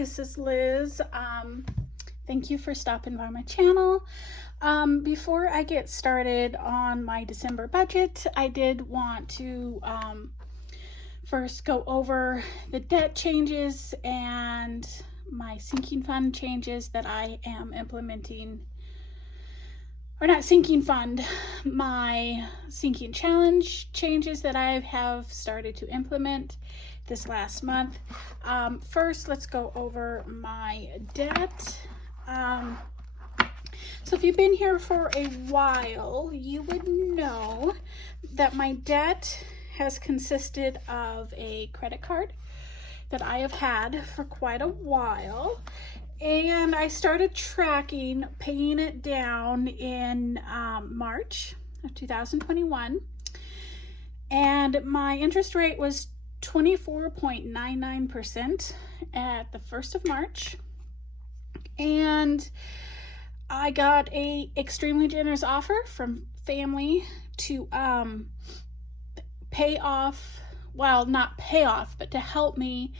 this is Liz. Thank you for stopping by my channel. Before I get started on my December budget, I did want to first go over the debt changes and my sinking fund changes that I am implementing, or not sinking fund, my sinking challenge changes that I have started to implement this last month. First, let's go over my debt. So if you've been here for a while, you would know that my debt has consisted of a credit card that I have had for quite a while, and I started tracking paying it down in March of 2021, and my interest rate was 24.99% at the 1st of March, and I got a extremely generous offer from family to pay off, well, not pay off, but to help me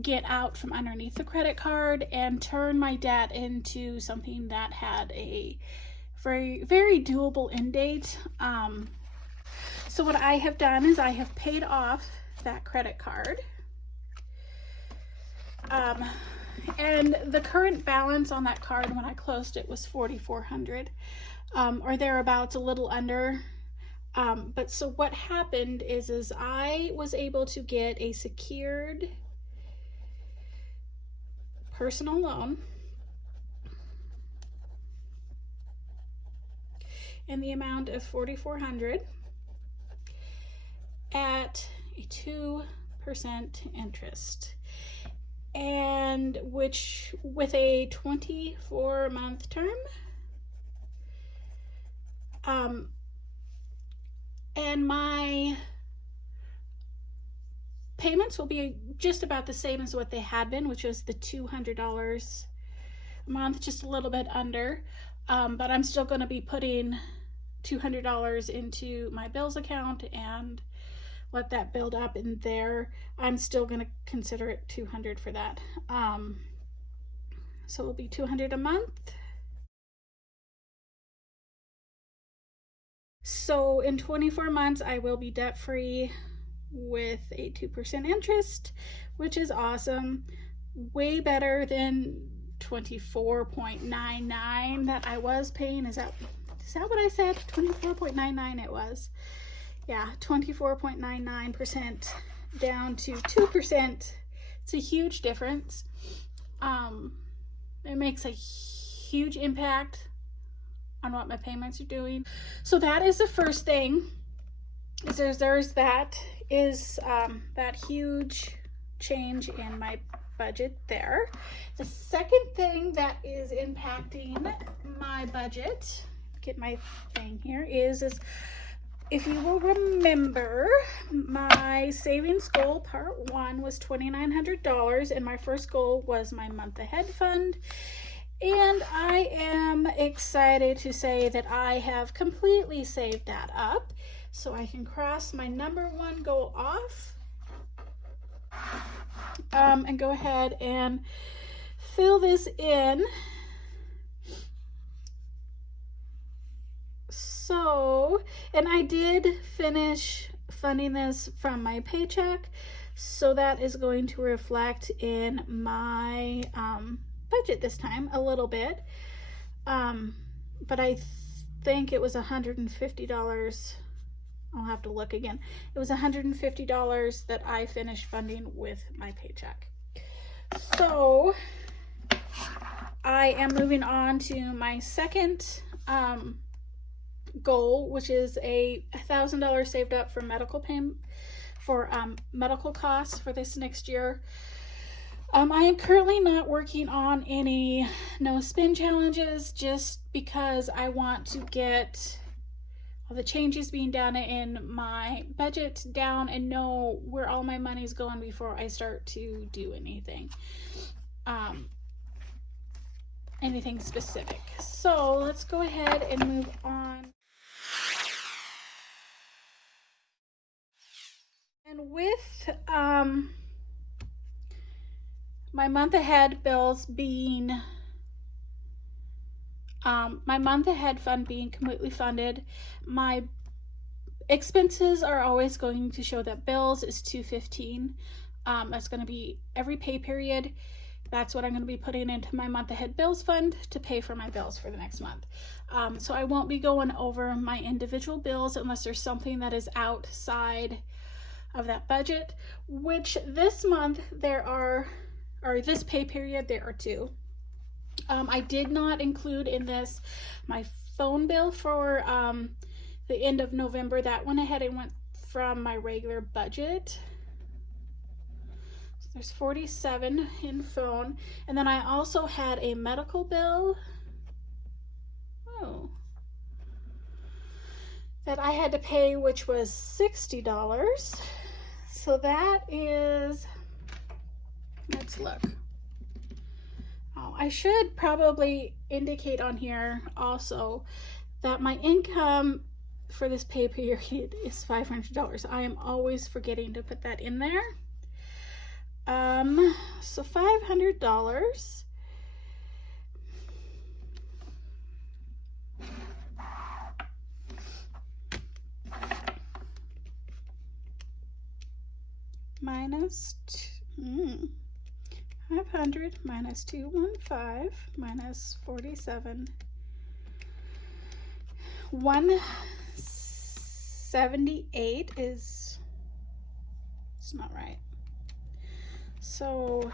get out from underneath the credit card and turn my debt into something that had a very, very doable end date. So what I have done is I have paid off that credit card. And the current balance on that card when I closed it was $4,400, or thereabouts, a little under. But so what happened is I was able to get a secured personal loan in the amount of $4,400 at a 2% interest, and which with a 24-month term. And my payments will be just about the same as what they had been, which was the $200 a month, just a little bit under. But I'm still going to be putting $200 into my bills account and let that build up in there. I'm still going to consider it $200 for that. So it'll be $200 a month. So in 24 months, I will be debt free with a 2% interest, which is awesome. Way better than 24.99 that I was paying. Is that what I said? 24.99 it was. Yeah, 24.99% down to 2%. It's a huge difference. It makes a huge impact on what my payments are doing. So that is the first thing. There's that huge change in my budget there. The second thing that is impacting my budget, get my thing here, is if you will remember, my savings goal part 1 was $2,900, and my first goal was my month ahead fund. And I am excited to say that I have completely saved that up, so I can cross my number 1 goal off, and go ahead and fill this in. So, and I did finish funding this from my paycheck, so that is going to reflect in my budget this time a little bit, but I think it was $150. I'll have to look again. It was $150 that I finished funding with my paycheck. So I am moving on to my second goal, which is a $1,000 saved up for medical payment, for medical costs for this next year. I am currently not working on any no spin challenges, just because I want to get all the changes being done in my budget down and know where all my money's going before I start to do anything specific. So let's go ahead and move on. And with my month ahead bills being, my month ahead fund being completely funded, my expenses are always going to show that bills is $215. That's going to be every pay period. That's what I'm going to be putting into my month ahead bills fund to pay for my bills for the next month. So I won't be going over my individual bills unless there's something that is outside of that budget, which this month there are, or this pay period, there are two. I did not include in this my phone bill for the end of November. That went ahead and went from my regular budget. So there's $47 in phone. And then I also had a medical bill. Oh. That I had to pay, which was $60. So that is, let's look. Oh, I should probably indicate on here also that my income for this pay period is $500. I am always forgetting to put that in there. So $500. Minus 500 minus 215 minus 47. 178 is, it's not right. So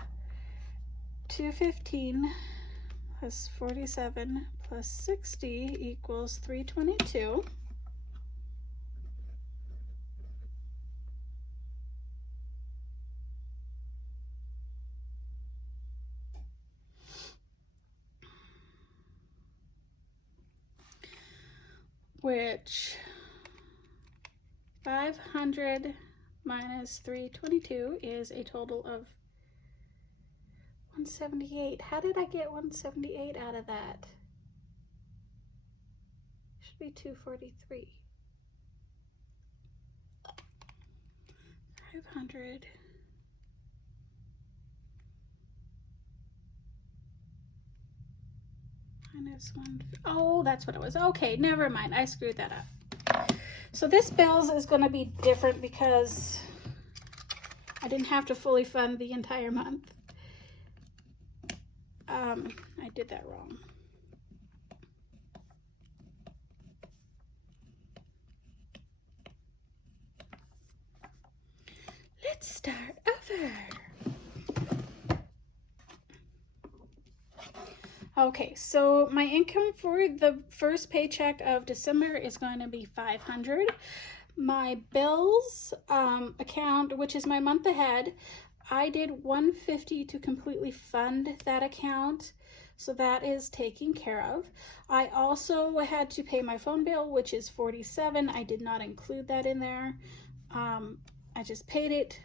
215 plus 47 plus 60 equals 322. Which 500 minus 322 is a total of 178. How did I get 178 out of that? Should be 243. 500 minus 1. Oh, that's what it was. Okay, never mind. I screwed that up. So this bills is going to be different because I didn't have to fully fund the entire month. I did that wrong. Let's start over. Okay, so my income for the first paycheck of December is going to be $500. My bills account, which is my month ahead, I did $150 to completely fund that account, so that is taken care of. I also had to pay my phone bill, which is $47. I did not include that in there. I just paid it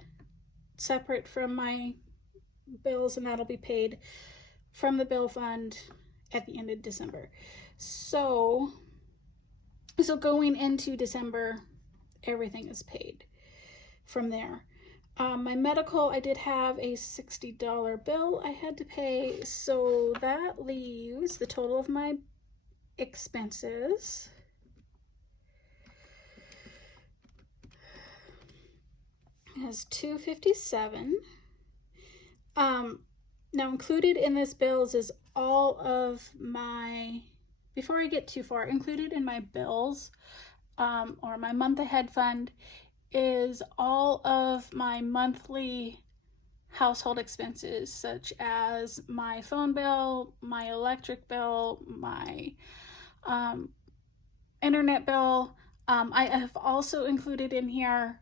separate from my bills, and that'll be paid from the bill fund at the end of December. So going into December, everything is paid from there. My medical, I did have a $60 bill I had to pay, so that leaves the total of my expenses as $257. Now included in this bills is all of my, before I get too far, included in my bills or my month ahead fund is all of my monthly household expenses, such as my phone bill, my electric bill, my internet bill. I have also included in here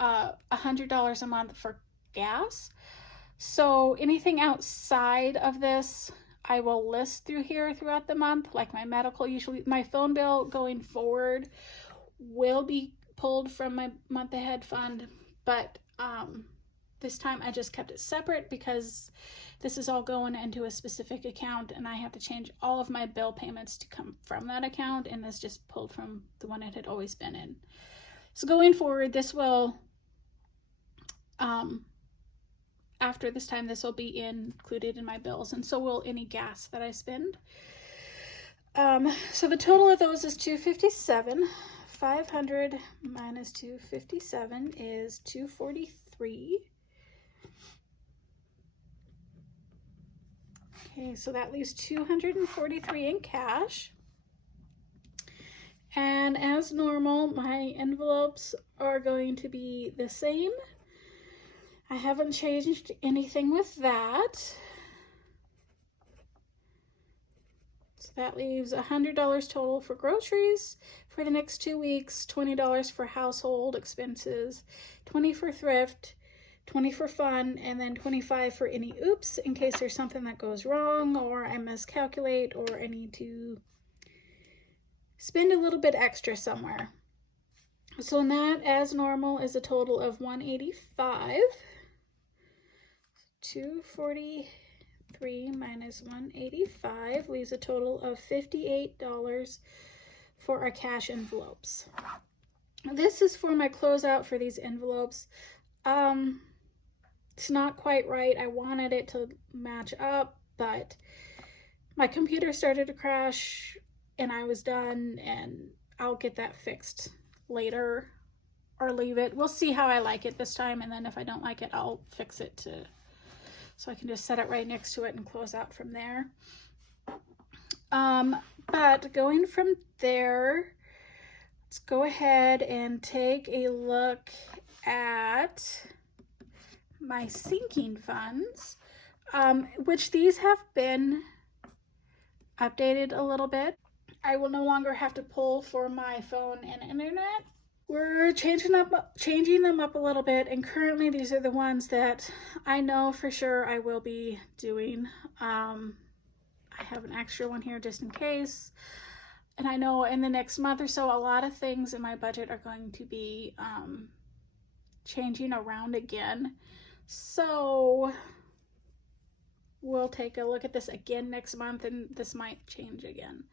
$100 a month for gas. So anything outside of this, I will list through here throughout the month, like my medical. Usually my phone bill going forward will be pulled from my month ahead fund, but this time I just kept it separate because this is all going into a specific account and I have to change all of my bill payments to come from that account, and this just pulled from the one it had always been in. So going forward, this will after this time, this will be included in my bills, and so will any gas that I spend. So the total of those is $257. 500 minus 257 is 243. Okay, so that leaves 243 in cash. And as normal, my envelopes are going to be the same. I haven't changed anything with that. So that leaves $100 total for groceries for the next 2 weeks, $20 for household expenses, $20 for thrift, $20 for fun, and then $25 for any oops in case there's something that goes wrong or I miscalculate or I need to spend a little bit extra somewhere. So that, as normal, is a total of $185. 243 minus 185 leaves a total of $58 for our cash envelopes. This is for my closeout for these envelopes. It's not quite right. I wanted it to match up, but my computer started to crash and I was done, and I'll get that fixed later or leave it. We'll see how I like it this time, and then if I don't like it, I'll fix it so I can just set it right next to it and close out from there. But going from there, let's go ahead and take a look at my sinking funds, which these have been updated a little bit. I will no longer have to pull for my phone and internet. We're changing them up a little bit, and currently these are the ones that I know for sure I will be doing. I have an extra one here just in case, and I know in the next month or so a lot of things in my budget are going to be changing around again, so we'll take a look at this again next month, and this might change again.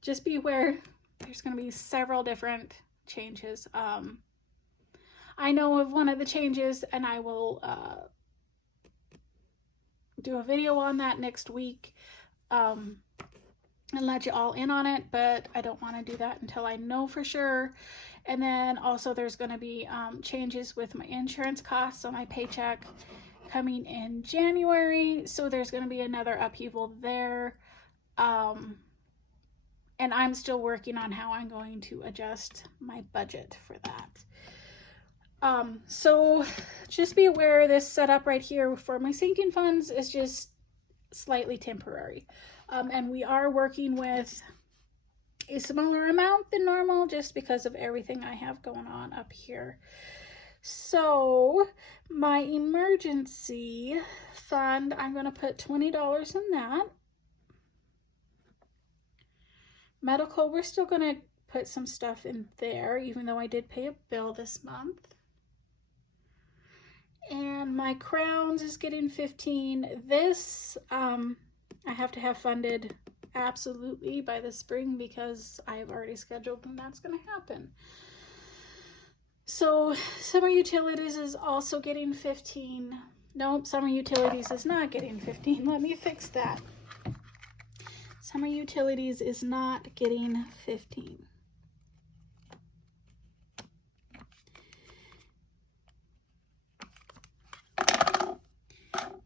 Just be aware, there's going to be several different changes. I know of one of the changes, and I will do a video on that next week and let you all in on it, but I don't want to do that until I know for sure. And then also there's going to be changes with my insurance costs on my paycheck coming in January, so there's going to be another upheaval there. And I'm still working on how I'm going to adjust my budget for that. So just be aware this setup right here for my sinking funds is just slightly temporary. And we are working with a smaller amount than normal just because of everything I have going on up here. So my emergency fund, I'm going to put $20 in that. Medical, we're still going to put some stuff in there, even though I did pay a bill this month. And my crowns is getting 15. This, I have to have funded absolutely by the spring because I have already scheduled when that's going to happen. So summer utilities is also getting 15. Nope, summer utilities is not getting 15. Let me fix that. Summer utilities is not getting 15.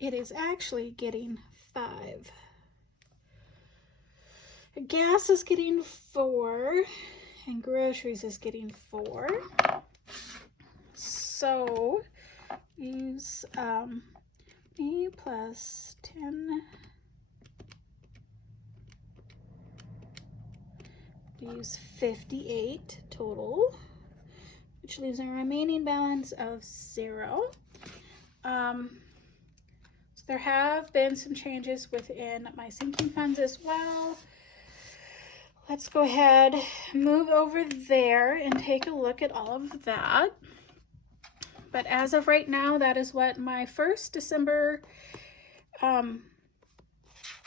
It is actually getting 5. Gas is getting 4, and groceries is getting 4. So use E plus 10. Use 58 total, which leaves a remaining balance of 0. So there have been some changes within my sinking funds as well. Let's go ahead, move over there and take a look at all of that. But as of right now, that is what my first December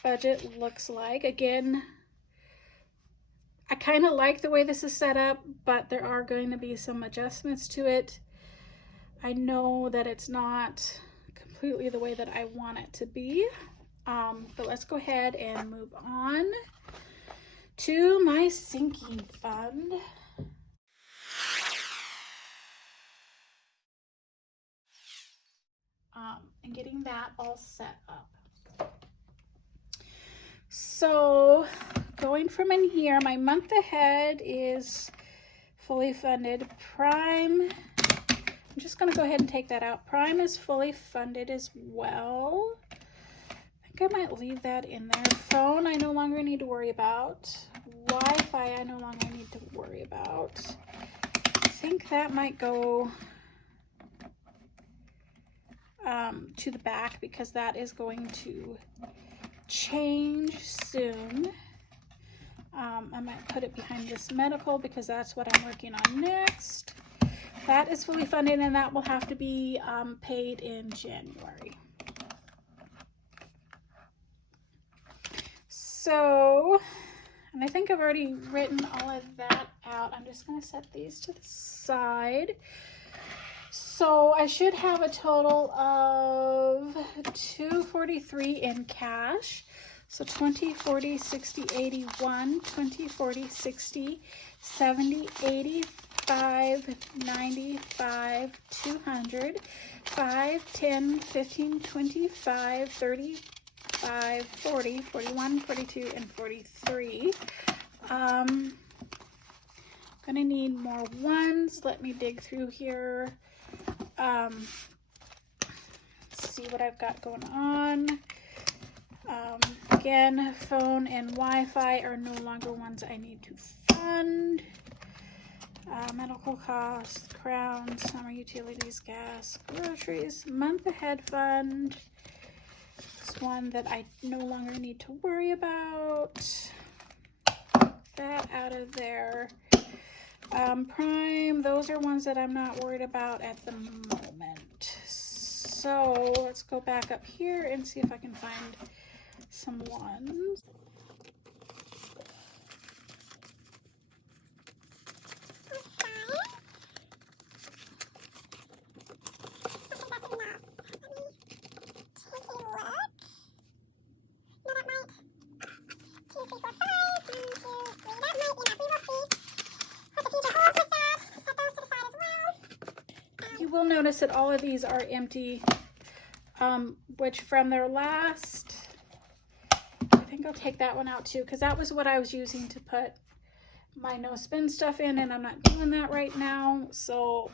budget looks like. Again, I kind of like the way this is set up, but there are going to be some adjustments to it. I know that it's not completely the way that I want it to be, but let's go ahead and move on to my sinking fund. And getting that all set up. So going from in here, my month ahead is fully funded. Prime, I'm just going to go ahead and take that out. Prime is fully funded as well. I think I might leave that in there. Phone, I no longer need to worry about. Wi-Fi, I no longer need to worry about. I think that might go to the back because that is going to change soon. I might put it behind this medical because that's what I'm working on next. That is fully funded and that will have to be paid in January. So, and I think I've already written all of that out. I'm just going to set these to the side. So I should have a total of $243 in cash. So 20, 40, 60, 81, 20, 40, 60, 70, 85, 95, 200, 5, 10, 15, 25, 35, 40, 41, 42, and 43. Gonna need more ones. Let me dig through here. See what I've got going on. Again, phone and Wi-Fi are no longer ones I need to fund. Medical costs, crown, summer utilities, gas, groceries, month ahead fund. It's one that I no longer need to worry about. That out of there. Prime, those are ones that I'm not worried about at the moment. So let's go back up here and see if I can find some ones. You will notice that all of these are empty, which from their last, I think I'll take that one out too, because that was what I was using to put my no spin stuff in, and I'm not doing that right now, so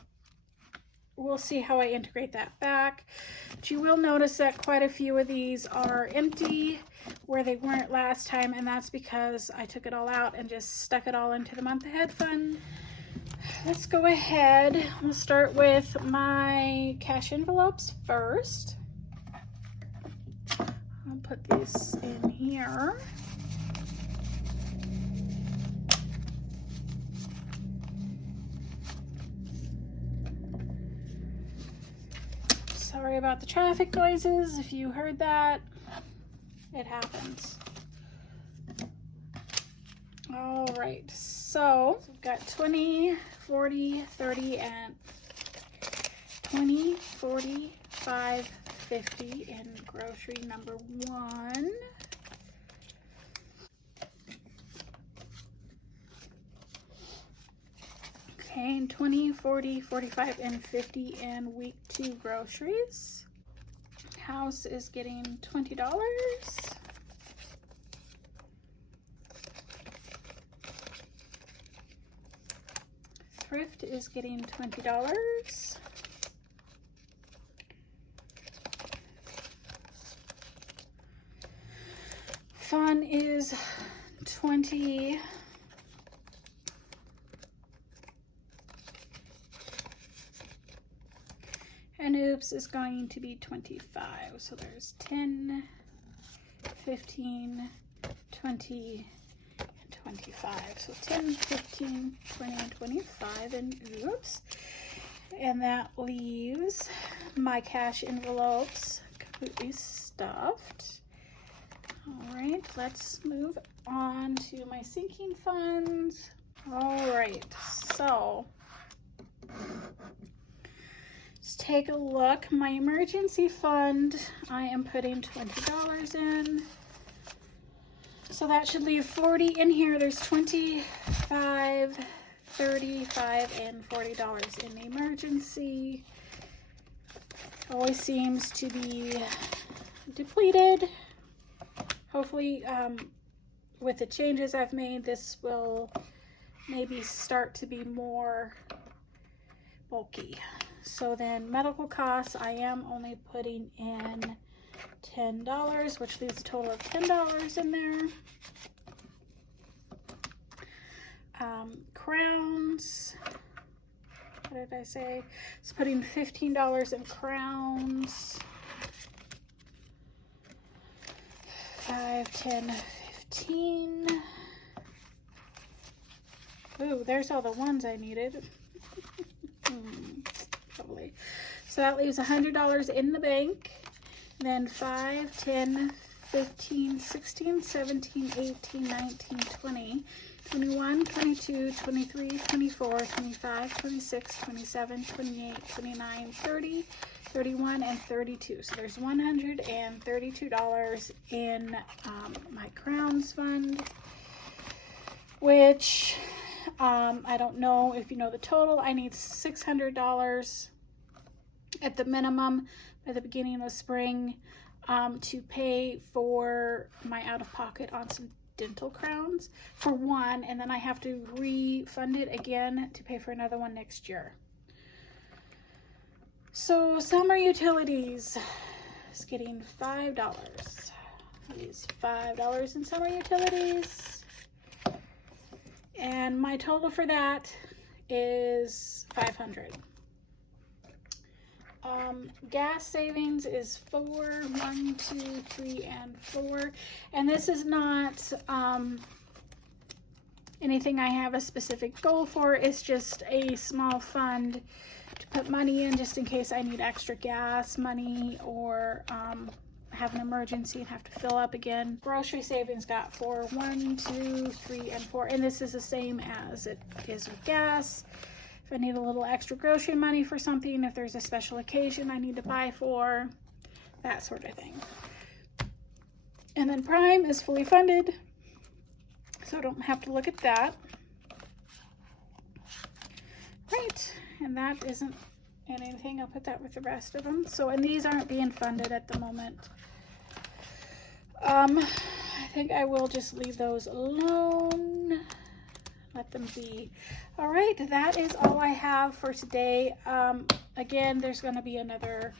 we'll see how I integrate that back. But you will notice that quite a few of these are empty where they weren't last time, and that's because I took it all out and just stuck it all into the month ahead fund. Let's go ahead. We'll start with my cash envelopes first. I'll put these in here. Sorry about the traffic noises. If you heard that, it happens. All right, so we've got 20, 40, 30, and 20, 45, 50 in grocery number 1. Okay, and 20, 40, 45, and 50 in week 2 groceries. House is getting $20. Thrift is getting $20. Fun is 20. And Oops is going to be 25. So there's 10, 15, 20, 25. So 10, 15, 20, and 25 and Oops. And that leaves my cash envelopes completely stuffed. All right, let's move on to my sinking funds. All right, so Let's take a look. My emergency fund, I am putting $20 in. So that should leave 40 in here. There's 25, 35, and $40 in the emergency. Always seems to be depleted. Hopefully, with the changes I've made, this will maybe start to be more bulky. So then medical costs, I am only putting in $10, which leaves a total of $10 in there. Crowns, what did I say? It's putting $15 in crowns. 5, 10, 15. Ooh, there's all the ones I needed. Probably. So that leaves $100 in the bank. Then 5, 10, 15, 16, 17, 18, 19, 20, 21, 22, 23, 24, 25, 26, 27, 28, 29, 30, 31, and 32. So there's $132 in my crowns fund, which I don't know if you know the total. I need $600 at the minimum by the beginning of the spring to pay for my out-of-pocket on some dental crowns for one, and then I have to refund it again to pay for another one next year. So summer utilities is getting $5. I use $5 in summer utilities, and my total for that is $500. Gas savings is 4, 1, 2, 3, and 4. And this is not anything I have a specific goal for. It's just a small fund to put money in just in case I need extra gas money or have an emergency and have to fill up again. Grocery savings got 4, 1, 2, 3, and 4. And this is the same as it is with gas. If I need a little extra grocery money for something, if there's a special occasion I need to buy for, that sort of thing. And then Prime is fully funded, so I don't have to look at that. Right, and that isn't anything. I'll put that with the rest of them. So, and these aren't being funded at the moment. I think I will just leave those alone. Let them be. All right, that is all I have for today. Again, there's going to be another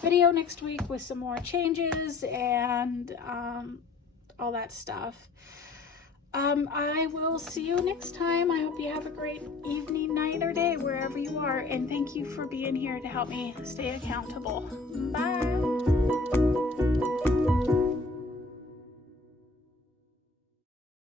video next week with some more changes and all that stuff. I will see you next time. I hope you have a great evening, night, or day, wherever you are. And thank you for being here to help me stay accountable. Bye.